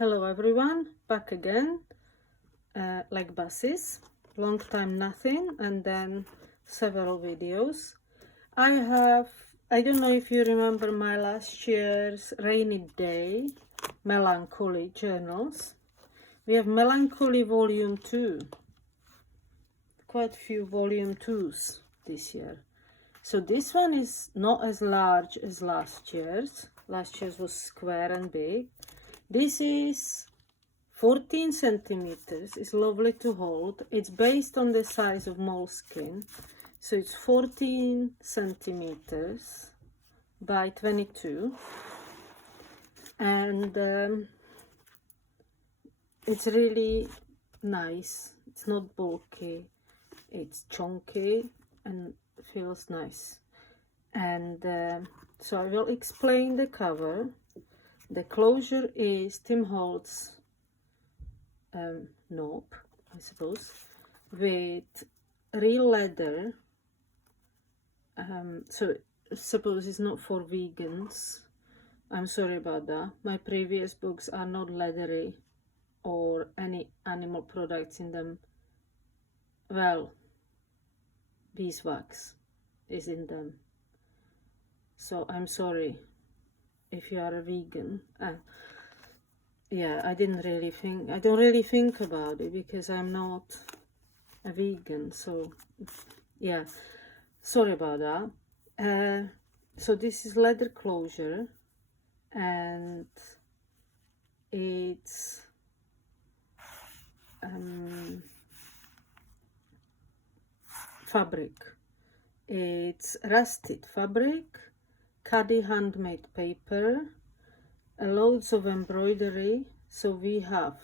Hello everyone, back again, like buses, long time nothing, and then several videos. I don't know if you remember my last year's rainy day, Melancholy journals. We have Melancholy volume 2, quite few volume 2s this year. So this one is not as large as last year's. Last year's was square and big. This is 14 centimeters, is lovely to hold. It's based on the size of moleskin, so it's 14 centimeters by 22, and it's really nice. It's not bulky, it's chunky and feels nice. And so I will explain the cover. The closure is Tim Holtz knob, I suppose, with real leather. So suppose it's not for vegans. I'm sorry about that. My previous books are not leathery or any animal products in them. Well, beeswax is in them. So I'm sorry if you are a vegan. Yeah, I don't really think about it because I'm not a vegan, so yeah, sorry about that. So this is leather closure, and it's fabric. It's rusted fabric, Cadi handmade paper, loads of embroidery. So we have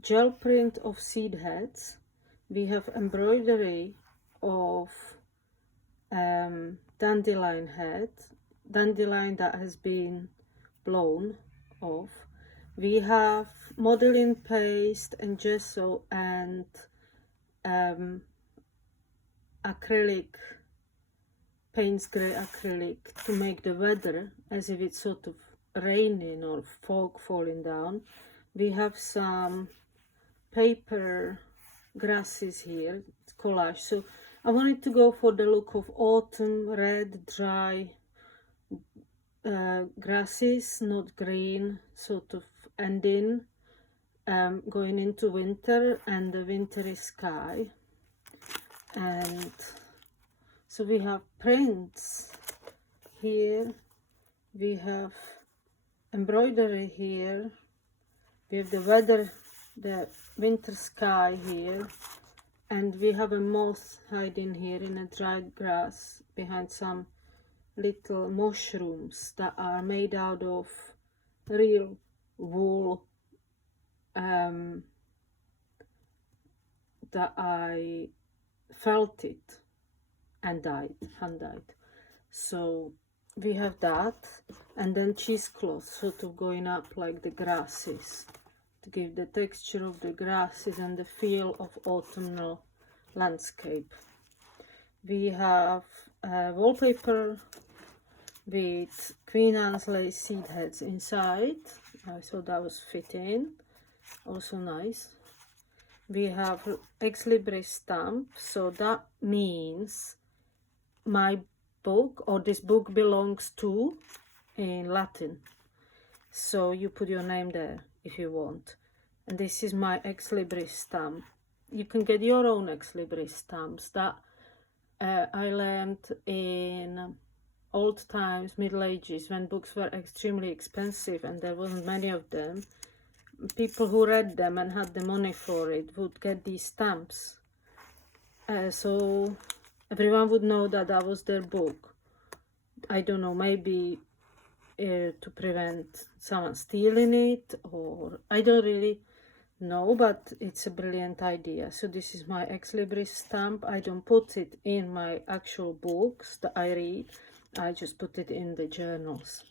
gel print of seed heads, we have embroidery of dandelion head, dandelion that has been blown off. We have modeling paste and gesso and acrylic, Payne's grey acrylic to make the weather as if it's sort of raining or fog falling down. We have some paper grasses here, it's collage. So I wanted to go for the look of autumn, red, dry grasses, not green, sort of ending, going into winter and the wintry sky. And so we have prints here, we have embroidery here, we have the weather, the winter sky here, and we have a moth hiding here in a dried grass behind some little mushrooms that are made out of real wool that I felt it and hand dyed. So we have that, and then cheesecloth sort of going up like the grasses to give the texture of the grasses and the feel of autumnal landscape. We have wallpaper with Queen Anne's lace seed heads inside. I thought that was fitting, also nice. We have ex libris stamp, so that means my book or this book belongs to in Latin. So you put your name there if you want. And this is my ex libris stamp. You can get your own ex libris stamps that I learned in old times, Middle Ages, when books were extremely expensive and there wasn't many of them. People who read them and had the money for it would get these stamps. So everyone would know that that was their book. I don't know, maybe to prevent someone stealing it, or I don't really know, but it's a brilliant idea. So this is my ex libris stamp. I don't put it in my actual books that I read, I just put it in the journals.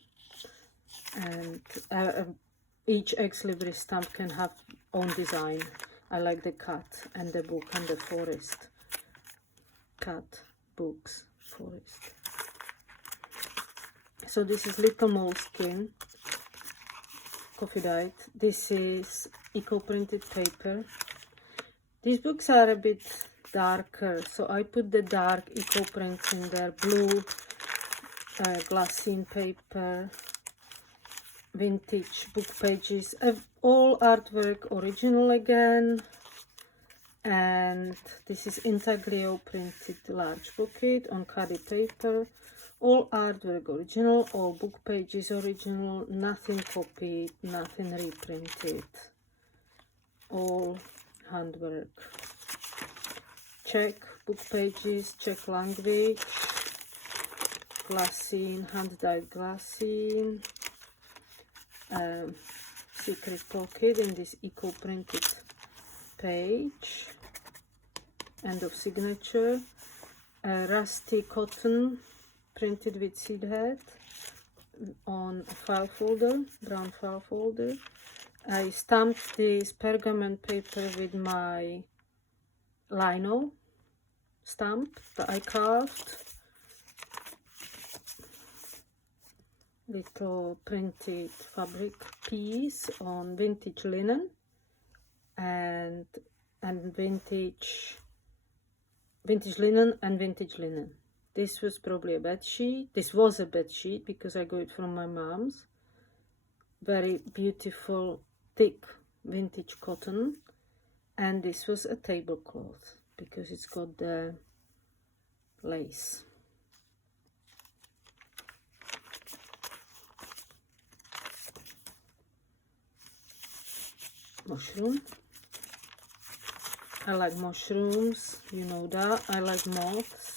And each ex libris stamp can have own design. I like the cat and the book and the forest. Cat, books, forest. So this is little moleskin. coffee dyed. This is eco printed paper. These books are a bit darker, so I put the dark eco prints in there. Blue glassine paper, vintage book pages, all artwork original again. And this is intaglio printed large booklet on khadi paper. All artwork original, all book pages original, nothing copied, nothing reprinted. All handwork. Czech book pages, Czech language, glassine, hand-dyed glassine, secret pocket in this eco-printed page, end of signature, rusty cotton printed with seed head on a file folder, brown file folder. I stamped this pergament paper with my lino stamp that I carved. Little printed fabric piece on vintage linen and vintage linen and vintage linen. This was probably a bed sheet. This was a bed sheet because I got it from my mom's. Very beautiful thick vintage cotton. And this was a tablecloth because it's got the lace. Mushroom. I like mushrooms, you know that. I like moths.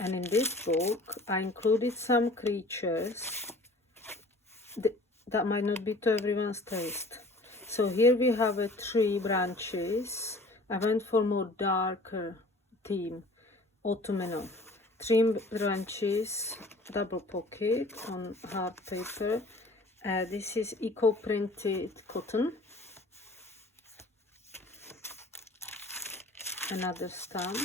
And in this book, I included some creatures that might not be to everyone's taste. So here we have 3 branches. I went for more darker theme, autumnal. 3 branches, double pocket on hard paper. This is eco-printed cotton. Another stamp.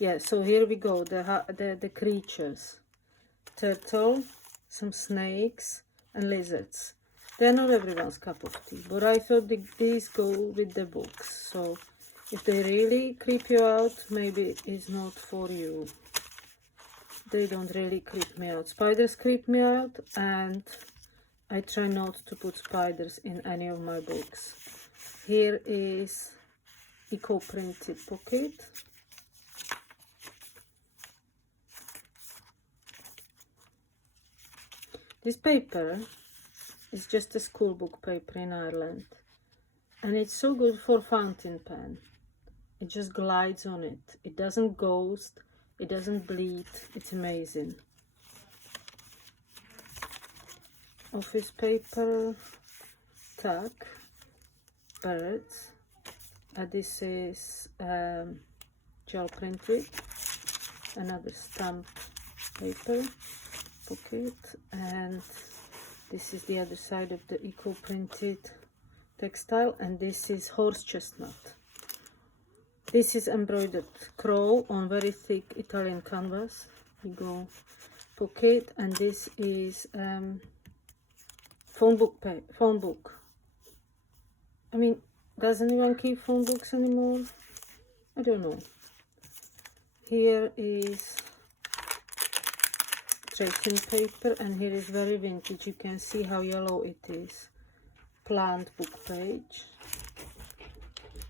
Yeah, so here we go, the creatures. Turtle, some snakes and lizards. They're not everyone's cup of tea, but I thought these go with the books. So if they really creep you out, maybe it's not for you. They don't really creep me out. Spiders creep me out, and I try not to put spiders in any of my books. Here is eco-printed pocket. This paper is just a school book paper in Ireland, and it's so good for fountain pen. It just glides on it. It doesn't ghost, it doesn't bleed. It's amazing. Office paper, tag, birds. This is gel printed. Another stamp paper pocket, and this is the other side of the eco printed textile, and this is horse chestnut. This is embroidered crow on very thick Italian canvas. We go pocket, and this is phone book. I mean, does anyone keep phone books anymore? I don't know. Here is tracing paper, and here is very vintage. You can see how yellow it is. Plant book page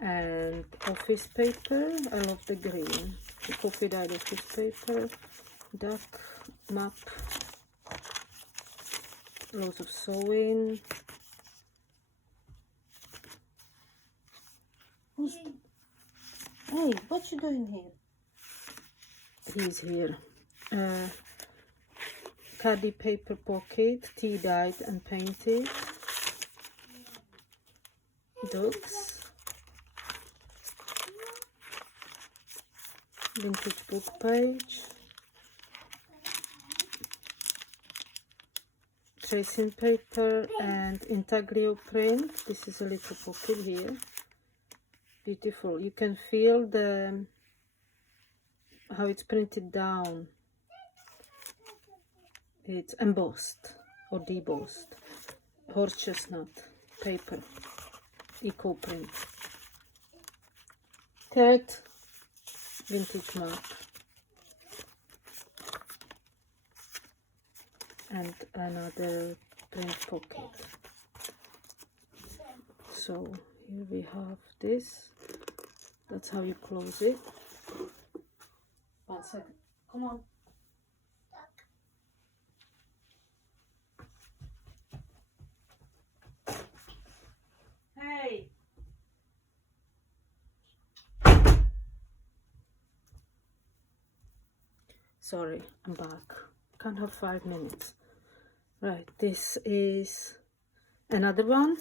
and office paper. I love the green. The coffee dyed office paper. Duck map. Lots of sewing. Hey, what you doing here? He's here. Khadi paper pocket, tea dyed and painted. Ducks. Vintage book page. Tracing paper and intaglio print. This is a little pocket here. Beautiful. You can feel how it's printed down. It's embossed or debossed. horse chestnut paper, eco print. Third, vintage map. And another print pocket. So here we have this. That's how you close it. 1 second. Come on. Hey. Sorry, I'm back. Can't have 5 minutes. Right, this is another one.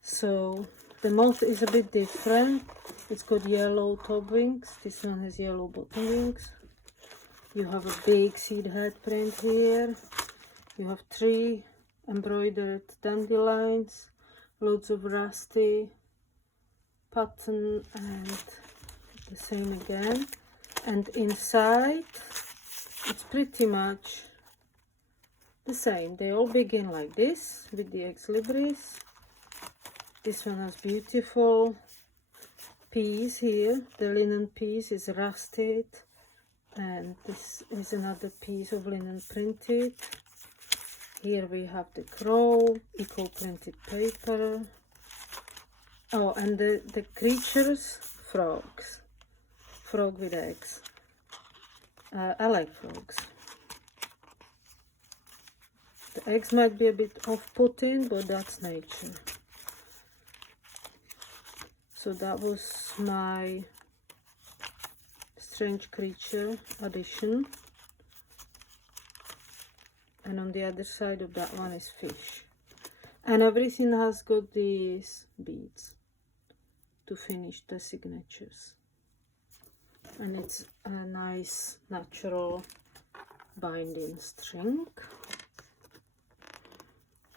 So the moth is a bit different. It's got yellow top wings. This one has yellow bottom wings. You have a big seed head print here. You have 3 embroidered dandelions, loads of rusty pattern, and the same again. And inside it's pretty much the same. They all begin like this with the ex libris. This one has beautiful piece here. The linen piece is rusted, and this is another piece of linen printed. Here we have the crow, eco printed paper. Oh, and the creatures, frogs. Frog with eggs. I like frogs. The eggs might be a bit off-putting, but that's nature. So that was my strange creature addition. And on the other side of that one is fish. And everything has got these beads to finish the signatures. And it's a nice natural binding string.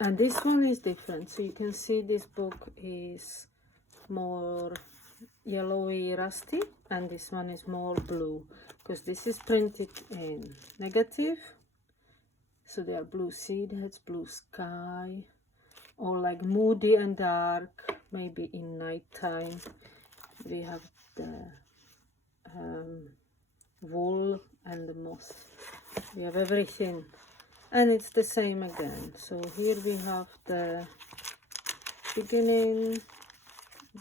And this one is different. So you can see this book is more yellowy rusty, and this one is more blue, because this is printed in negative. So they are blue seed heads, blue sky, or like moody and dark, maybe in night time. We have the wool and the moss. We have everything, and it's the same again. So here we have the beginning,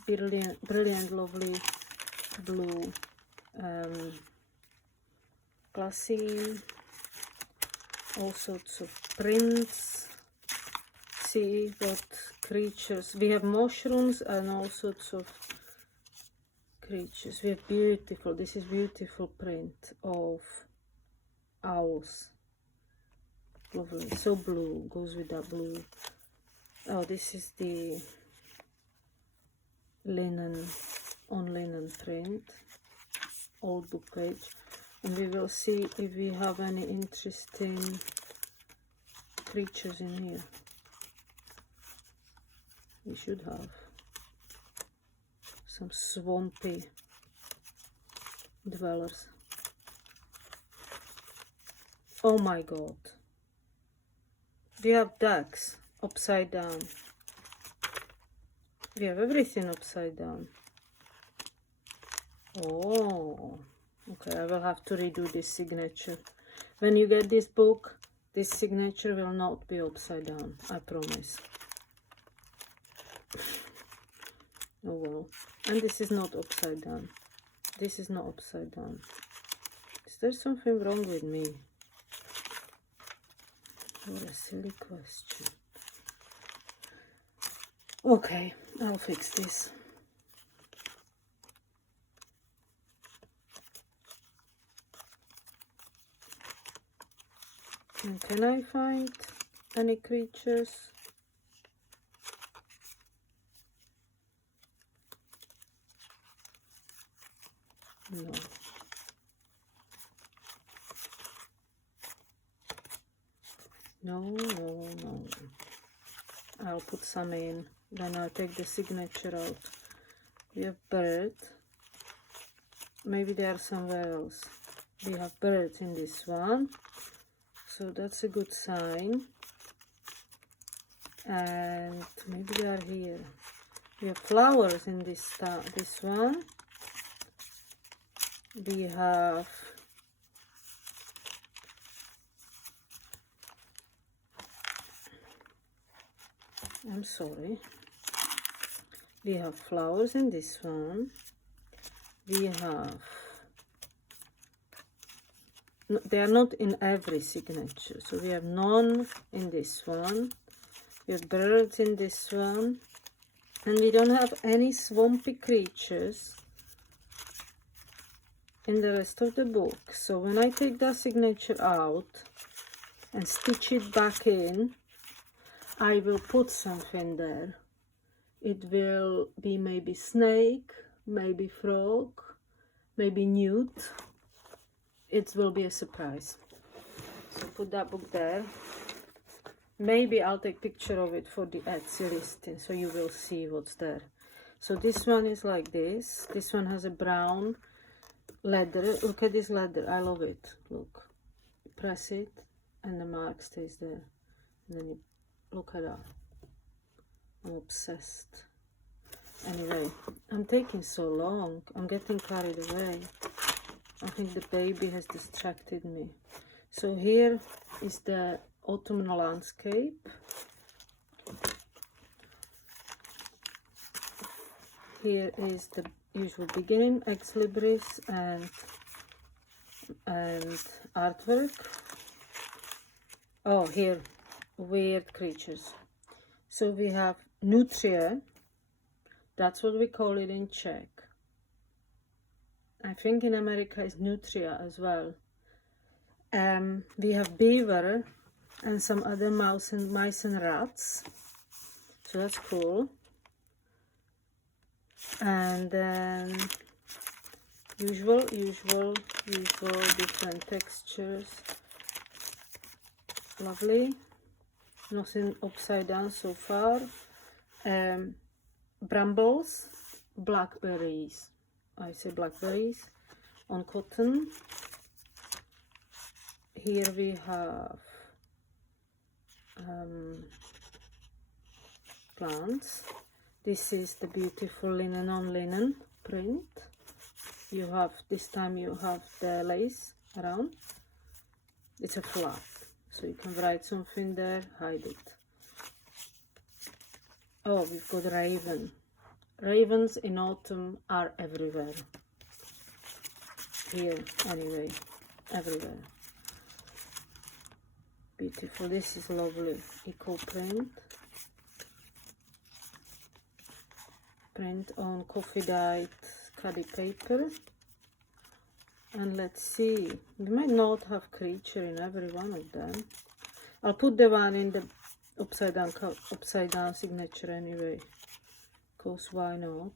brilliant, lovely blue, glassy, all sorts of prints. See what creatures we have. Mushrooms and all sorts of creatures. We have beautiful, this is beautiful print of owls. Lovely, so blue, goes with that blue. Oh, this is the linen, on linen print, old book page. And we will see if we have any interesting creatures in here. We should have some swampy dwellers. Oh my god. We have ducks upside down. We have everything upside down. Oh, okay, I will have to redo this signature. When you get this book, this signature will not be upside down, I promise. Oh well. And this is not upside down. This is not upside down. Is there something wrong with me? What a silly question. Okay, I'll fix this. And can I find any creatures? No. No. I'll put some in. Then I'll take the signature out. We have bird. Maybe there are somewhere else. We have birds in this one. So that's a good sign. and maybe they are here. We have flowers in this one. We have I'm sorry. We have flowers in this one. We have, no, they are not in every signature. So we have none in this one. We have birds in this one. And we don't have any swampy creatures in the rest of the book. So when I take the signature out and stitch it back in, I will put something there. It will be maybe snake, maybe frog, maybe newt. It will be a surprise. So put that book there. Maybe I'll take picture of it for the Etsy listing so you will see what's there. So this one is like this. This one has a brown leather. Look at this leather. I love it. Look. You press it and the mark stays there. And then you look at that. I'm obsessed. Anyway, I'm taking so long. I'm getting carried away. I think the baby has distracted me. So here is the autumnal landscape. Here is the usual beginning, ex libris and artwork. Oh, here, weird creatures. So we have nutria. That's what we call it in Czech. I think in America is nutria as well. We have beaver and some other mice and rats. So that's cool. And then usual different textures. Lovely. Nothing upside down so far. Brambles, blackberries. I say blackberries on cotton. Here we have plants. This is the beautiful linen on linen print. You have, this time you have the lace around. It's a flap, so you can write something there, hide it. Oh, we've got raven. Ravens in autumn are everywhere. Here, anyway, everywhere. Beautiful. This is lovely. Eco print. Print on coffee dyed cadi paper. And let's see. We might not have creature in every one of them. I'll put the one in the upside down signature anyway. Because why not?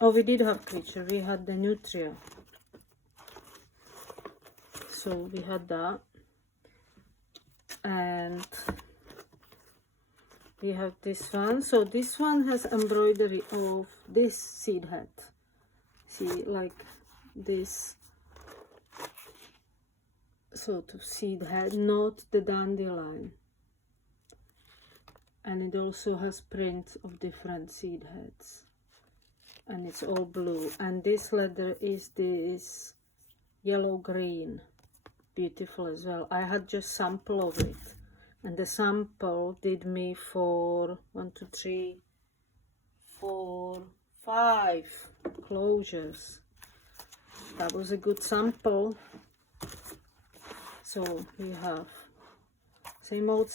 Oh, we did have creature. We had the nutria. So we had that. And we have this one. So this one has embroidery of this seed head. See, like this sort of seed head, not the dandelion. And it also has prints of different seed heads. And it's all blue. And this leather is this yellow green. Beautiful as well. I had just sample of it. And the sample did me for 1, 2, 3, 4, 5 closures. That was a good sample. So we have same old.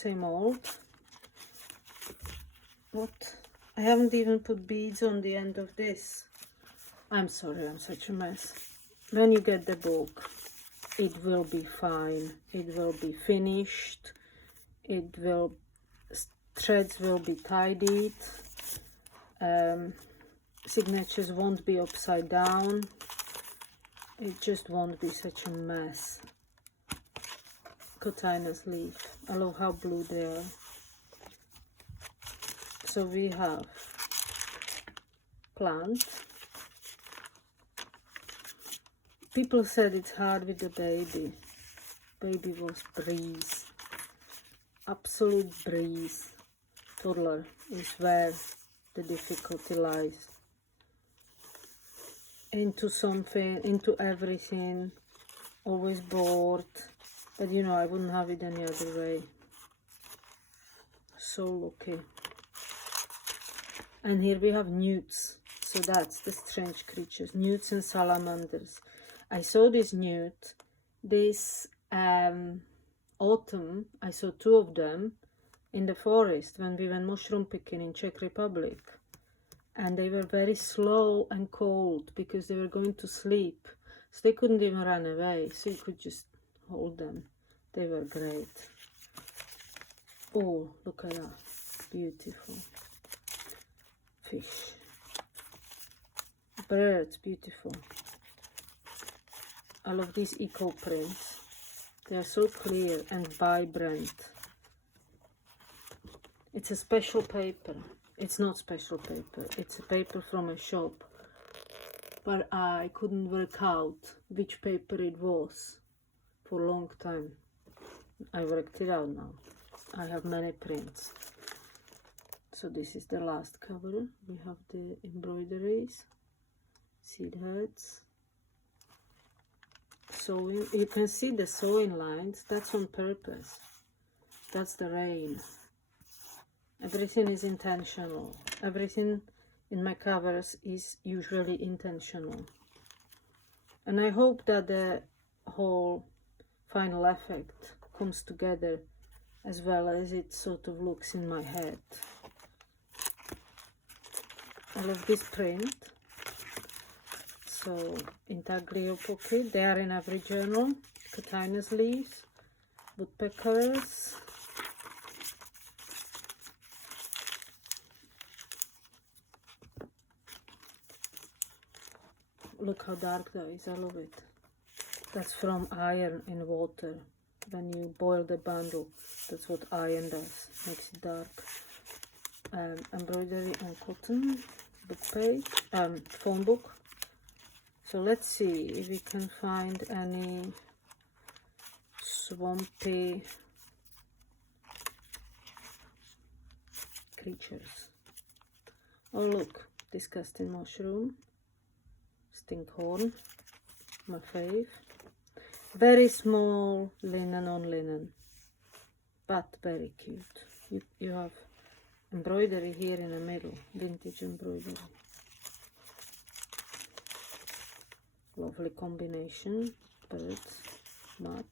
What? I haven't even put beads on the end of this. I'm sorry, I'm such a mess. When you get the book, it will be fine. It will be finished. It will, threads will be tidied. Signatures won't be upside down. It just won't be such a mess. Cotinus leaf. I love how blue they are. So we have plant. People said it's hard with the baby. Baby was breeze. absolute breeze. Toddler is where the difficulty lies. Into something, into everything, always bored. But you know, I wouldn't have it any other way. So lucky. And here we have newts. So that's the strange creatures. Newts and salamanders. I saw this newt this autumn. I saw 2 of them in the forest when we went mushroom picking in Czech Republic. And they were very slow and cold because they were going to sleep. So they couldn't even run away. So you could just hold them. They were great. Oh, look at that. Beautiful. Fish. Birds, beautiful. I love these eco prints. They are so clear and vibrant. It's a special paper. It's not special paper. It's a paper from a shop. But I couldn't work out which paper it was for a long time. I worked it out now. I have many prints. So this is the last cover. We have the embroideries, seed heads, sewing. You can see the sewing lines. That's on purpose. That's the rain. Everything is intentional. Everything in my covers is usually intentional. And I hope that the whole final effect comes together as well as it sort of looks in my head. I love this print. So, intaglio pocket. They are in every journal. Catinas leaves, woodpeckers. Look how dark that is. I love it. That's from iron in water. When you boil the bundle, that's what iron does. Makes it dark. Embroidery on cotton, book page, phone book. So let's see if we can find any swampy creatures. Oh look, disgusting mushroom, stinkhorn, my fave. Very small linen on linen, but very cute. You have embroidery here in the middle, vintage embroidery. Lovely combination, birds, map.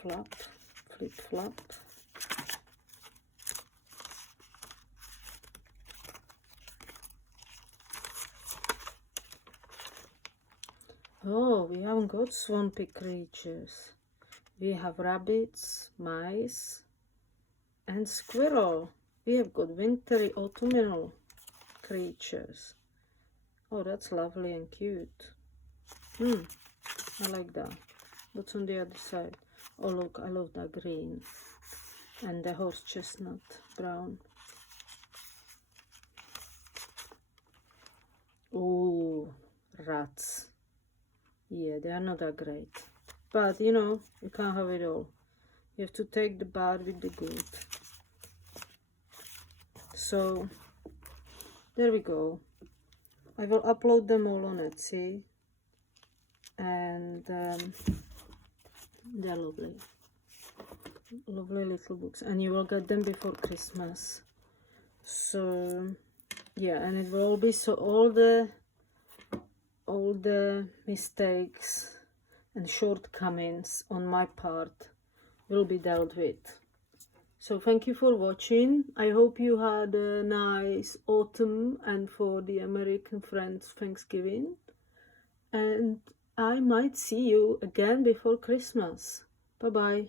Flap, flip flap. Oh, we haven't got swampy creatures. We have rabbits, mice, and squirrel. We have got wintry autumnal creatures. Oh, that's lovely and cute. I like that. What's on the other side? Oh, look, I love that green. And the horse chestnut brown. Oh, rats. Yeah, they are not that great. But, you know, you can't have it all. You have to take the bad with the good. So, there we go. I will upload them all on Etsy. And they're lovely. Lovely little books. And you will get them before Christmas. So, yeah, and it will all be so all the mistakes and shortcomings on my part will be dealt with. So thank you for watching. I hope you had a nice autumn and for the American friends Thanksgiving. And I might see you again before Christmas. Bye bye.